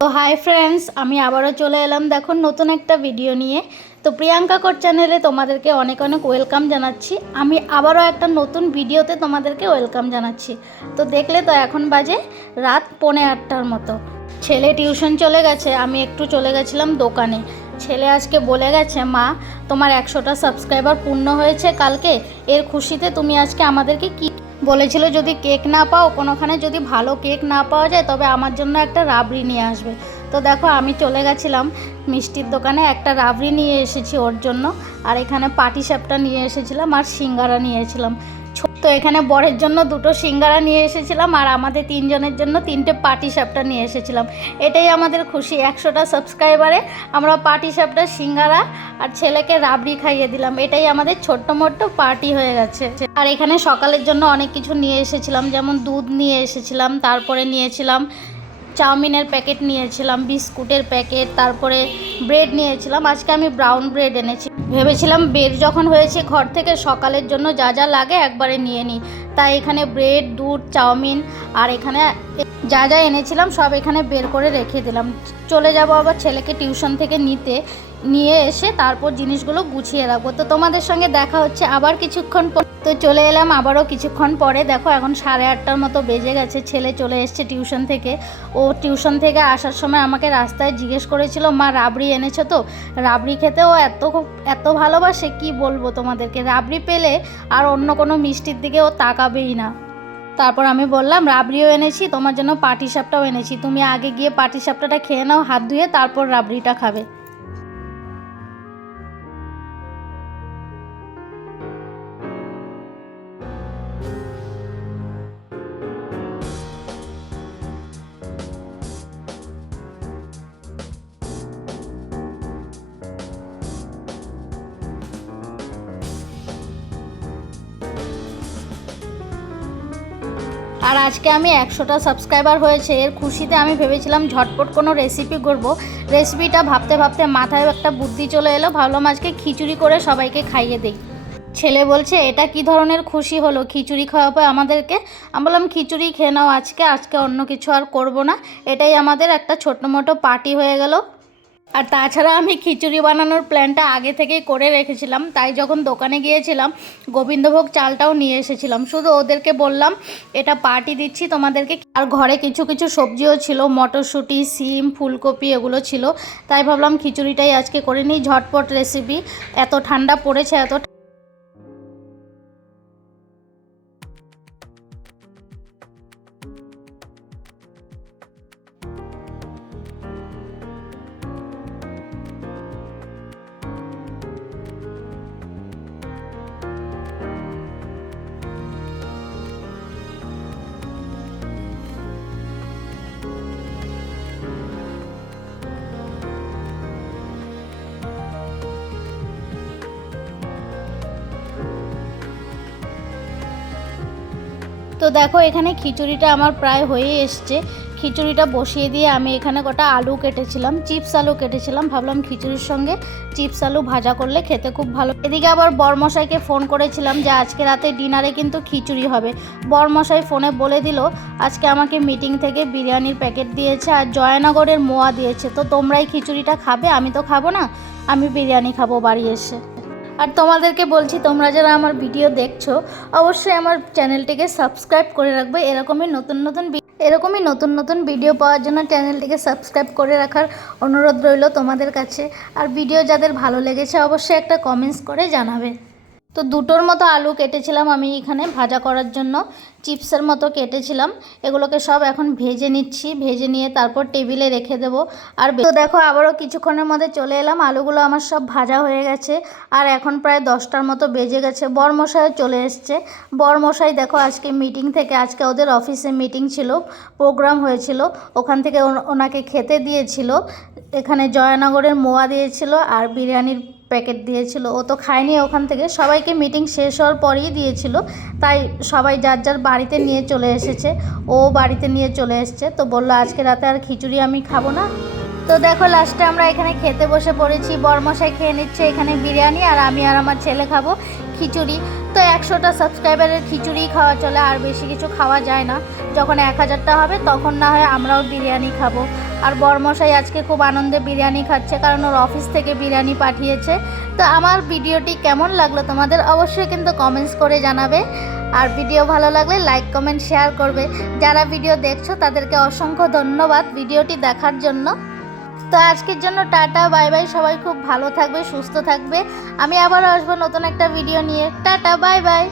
তো hi friends, আমি আবারও চলে এলাম দেখো নতুন একটা ভিডিও নিয়ে। তো প্রিয়াঙ্কা কোর চ্যানেলে তোমাদেরকে অনেক অনেক ওয়েলকাম জানাচ্ছি। আমি আবারও একটা নতুন ভিডিওতে তোমাদেরকে ওয়েলকাম জানাচ্ছি। তো দেখলে তো এখন বাজে রাত পৌনে আটটার মতো। ছেলে টিউশন চলে গেছে, আমি একটু চলে গেছিলাম দোকানে। ছেলে আজকে বলে গেছে, মা, তোমার একশোটা সাবস্ক্রাইবার পূর্ণ হয়েছে কালকে। এর খুশিতে তুমি আজকে আমাদেরকে কি বলেছিল যদি কেক না পাও, কোনোখানে যদি ভালো কেক না পাওয়া যায়, তবে আমার জন্য একটা রাবড়ি নিয়ে আসবে। তো দেখো, আমি চলে গেছিলাম মিষ্টির দোকানে, একটা রাবড়ি নিয়ে এসেছি ওর জন্য, আর এখানে পাটি সাপটা নিয়ে এসেছিলাম আর সিঙ্গারা নিয়েছিলাম তো এখানে বরের জন্য দুটো সিঙ্গারা নিয়ে এসেছিলাম আর আমাদের তিনজনের জন্য তিনটে পাটি সাপটা নিয়ে এসেছিলাম। এটাই আমাদের খুশি, একশোটা সাবস্ক্রাইবারে আমরা পাটি সাপটা, সিঙ্গারা আর ছেলেকে রাবড়ি খাইয়ে দিলাম। এটাই আমাদের ছোট্ট মোট্ট পার্টি হয়ে গেছে। আর এখানে সকালের জন্য অনেক কিছু নিয়ে এসেছিলাম, যেমন দুধ নিয়ে এসেছিলাম, তারপরে নিয়েছিলাম চাউমিনের প্যাকেট নিয়েছিলাম, বিস্কুটের প্যাকেট তারপরে ব্রেড নিয়েছিলাম। আজকে আমি ব্রাউন ব্রেড এনেছি। ভেবেছিলাম বের যখন হয়েছে ঘর থেকে সকালের জন্য যা যা লাগে একবারে নিয়ে নিই। তাই এখানে ব্রেড, দুধ, চাউমিন আর এখানে যা যা এনেছিলাম সব এখানে বের করে রেখে দিলাম। চলে যাব আবার ছেলেকে টিউশন থেকে নিতে। নিয়ে এসে তারপর জিনিসগুলো গুছিয়ে রাখব। তো তোমাদের সঙ্গে দেখা হচ্ছে আবার কিছুক্ষণ পর। তো চলে এলাম আবারও কিছুক্ষণ পরে। দেখো এখন সাড়ে আটটার মতো বেজে গেছে। ছেলে চলে এসছে টিউশন থেকে। ও টিউশন থেকে আসার সময় আমাকে রাস্তায় জিজ্ঞেস করেছিল, মা, রাবড়ি এনেছো তো? রাবড়ি খেতে ও এত এত ভালোবাসে, কি বলব তোমাদেরকে? রাবড়ি পেলে আর অন্য কোনো মিষ্টির দিকে ও তাকাবেই না। তারপর আমি বললাম, রাবড়িও এনেছি, তোমার জন্য পাটি সাপটাও এনেছি। তুমি আগে গিয়ে পাটি সাপটাটা খেয়ে নাও, হাত ধুয়ে তারপর রাবড়িটা খাবে। আর আজকে আমি একশোটা সাবস্ক্রাইবার হয়েছে, এর খুশিতে আমি ভেবেছিলাম ঝটপট কোনো রেসিপি করব। রেসিপিটা ভাবতে ভাবতে মাথায় একটা বুদ্ধি চলে এলো, ভাবলাম আজকে খিচুড়ি করে সবাইকে খাইয়ে দিই। ছেলে বলছে, এটা কি ধরনের খুশি হলো খিচুড়ি খাওয়াবে আমাদেরকে? আমি বললাম, খিচুড়ি খেয়ে নাও আজকে আজকে অন্য কিছু আর করব না। এটাই আমাদের একটা ছোট্ট মোটো পার্টি হয়ে গেল। আর তাছাড়া আমি খিচুড়ি বানানোর প্ল্যানটা আগে থেকেই করে রেখেছিলাম, তাই যখন দোকানে গিয়েছিলাম, গোবিন্দভোগ চালটাও নিয়ে এসেছিলাম। শুধু ওদেরকে বললাম, এটা পার্টি দিচ্ছি, তোমাদেরকে আর ঘরে কিছু কিছু সবজিও ছিল, মটরশুঁটি, সিম, ফুলকপি এগুলো ছিল, তাই ভাবলাম খিচুড়িটাই আজকে করে নিই, ঝটপট রেসিপি এত ঠান্ডা পড়েছে, এত তো দেখো, এখানে খিচুড়িটা আমার প্রায় হয়ে এসছে। খিচুড়িটা বসিয়ে দিয়ে আমি এখানে কটা আলু কেটেছিলাম, চিপস আলু কেটেছিলাম। ভাবলাম খিচুড়ির সঙ্গে চিপস আলু ভাজা করলে খেতে খুব ভালো। এদিকে আবার বরমশাইকে ফোন করেছিলাম যে আজকে রাতে ডিনারে কিন্তু খিচুড়ি হবে। বরমশাই ফোনে বলে দিল, আজকে আমাকে মিটিং থেকে বিরিয়ানির প্যাকেট দিয়েছে আর জয়নগরের মোয়া দিয়েছে। তো তোমরাই খিচুড়িটা খাবে, আমি তো খাব না, আমি বিরিয়ানি খাব বাড়ি এসে। আর তোমাদেরকে বলছি, তোমরা যারা আমার ভিডিও দেখছ, অবশ্যই আমার চ্যানেলটিকে সাবস্ক্রাইব করে রাখবে। এরকমই নতুন নতুন এরকমই নতুন নতুন ভিডিও পাওয়ার জন্য চ্যানেলটিকে সাবস্ক্রাইব করে রাখার অনুরোধ রইল তোমাদের কাছে। আর ভিডিও যাদের ভালো লেগেছে, অবশ্যই একটা কমেন্টস করে জানাবে। তো দুটোর মতো আলু কেটেছিলাম আমি এখানে ভাজা করার জন্য। চিপসের মতো কেটেছিলাম। এগুলোকে সব এখন ভেজে নিচ্ছি। ভেজে নিয়ে তারপর টেবিলে রেখে দেবো। আর তো দেখো, আবারও কিছুক্ষণের মধ্যে চলে এলাম। আলুগুলো আমার সব ভাজা হয়ে গেছে। আর এখন প্রায় দশটার মতো বেজে গেছে। বরমশাইও চলে এসছে। বরমশাই, দেখো, আজকে মিটিং থেকে, আজকে ওদের অফিসে মিটিং ছিল। প্রোগ্রাম হয়েছিল। ওখান থেকে ওন- ওনাকে খেতে দিয়েছিল। এখানে জয়নগরের মোয়া দিয়েছিল। আর বিরিয়ানির প্যাকেট দিয়েছিল। ও তো খায়নি ওখান থেকে। সবাইকে মিটিং শেষ হওয়ার পরেই দিয়েছিল। তাই সবাই যার যার বাড়িতে নিয়ে চলে এসেছে, ও বাড়িতে নিয়ে চলে এসেছে। তো বলল, আজকে রাতে আর খিচুড়ি আমি খাব না। তো দেখো লাস্টে আমরা এখানে খেতে বসে পড়েছি। বরমশাই খেয়ে নিচ্ছে এখানে বিরিয়ানি আর আমি আর আমার ছেলে খাব খিচুড়ি। তো একশোটা সাবস্ক্রাইবারের খিচুড়ি খাওয়া চলে, আর বেশি কিছু খাওয়া যায় না। যখন এক হাজারটা হবে, তখন না হয় আমরাও বিরিয়ানি খাব। আর বরমশাই আজকে খুব আনন্দে বিরিয়ানি খাচ্ছে, কারণ ওর অফিস থেকে বিরিয়ানি পাঠিয়েছে। তো আমার ভিডিওটি কেমন লাগল তোমাদের অবশ্যই কিন্তু কমেন্টস করে জানাবে। আর ভিডিও ভালো লাগলে লাইক কমেন্ট শেয়ার করবে। যারা ভিডিও দেখছ, তাদেরকে অসংখ্য ধন্যবাদ ভিডিওটি দেখার জন্য। তো আজকের জন্য টাটা বাই বাই সবাই খুব ভালো থাকবে, সুস্থ থাকবে। আমি আবার আসব নতুন একটা ভিডিও নিয়ে। Tata bye bye